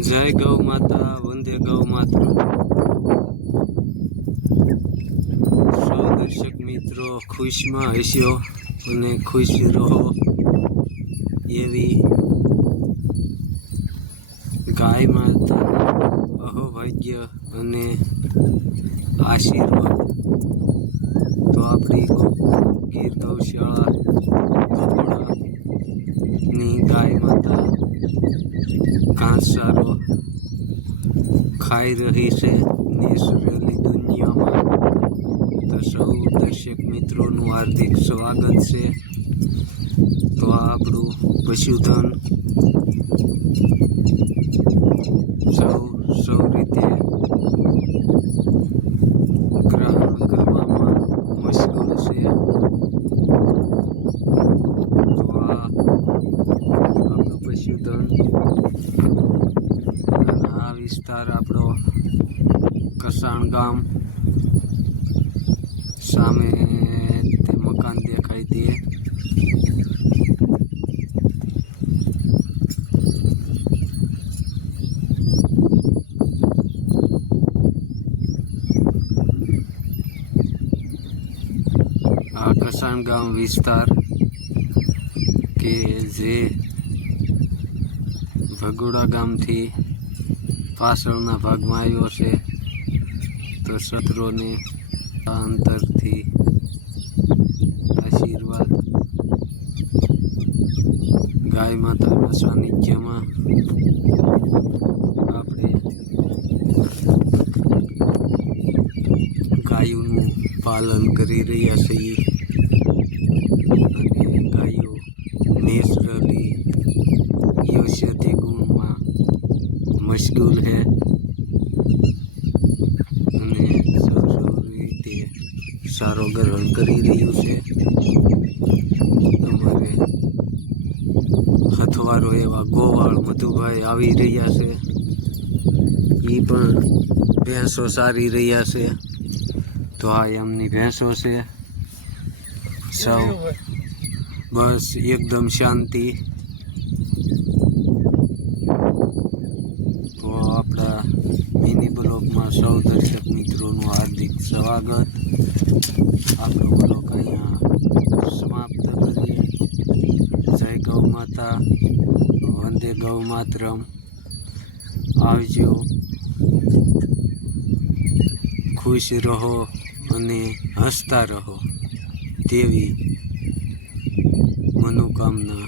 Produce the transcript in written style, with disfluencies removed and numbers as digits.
જય ગૌ માતા, વંદે ગૌ માતા. સૌ દર્શક મિત્રો ખુશમાં હસ્યો અને ખુશ રહો એવી ગાય માતાનું અહોભાગ્ય અને આશીર્વાદ. તો આપણી ગીર ગૌશાળાની ગાય માતા ઘાસચારો ખાઈ રહી છે નેચરલી દુનિયામાં. તો સૌ દર્શક મિત્રોનું હાર્દિક સ્વાગત છે. તો આ આપણું પશુધન સૌ રીતે ગ્રહણ કરવામાં મશગુલ છે. તો આ આપણું પશુધન અને આ વિસ્તાર આપણો કસાણ ગામ. સામે તે મકાન દેખાય તે આ કસાણ ગામ વિસ્તાર કે જે ભગોડા ગામથી પાછળના ભાગમાં આવ્યો છે. તો સત્રોને અંતરથી આશીર્વાદ ગાય માતાના સાનિધ્યમાં આપણે ગાયોનું પાલન કરી રહ્યા છીએ. અને ગાયો નેચરલી ઔષધિ ગુણમાં મશગુલ છે અને સૌ રીતે સારો ગ્રહણ કરી રહ્યું છે. અમારે હથવારો એવા ગોવાળ મધુભાઈ આવી રહ્યા છે. એ પણ ભેંસો સારી રહ્યા છે. તો આ એમની ભેંસો છે. સૌ બસ એકદમ શાંતિ. તો આપણા મિની બ્લોગમાં સૌ દર્શક મિત્રોનું હાર્દિક સ્વાગત. આપણો બ્લોગ અહીંયા સમાપ્ત કરીએ. જય ગૌ માતા, વંદે ગૌ માતરમ. આવજો, ખુશ રહો અને હસતા રહો તેવી મનોકામના.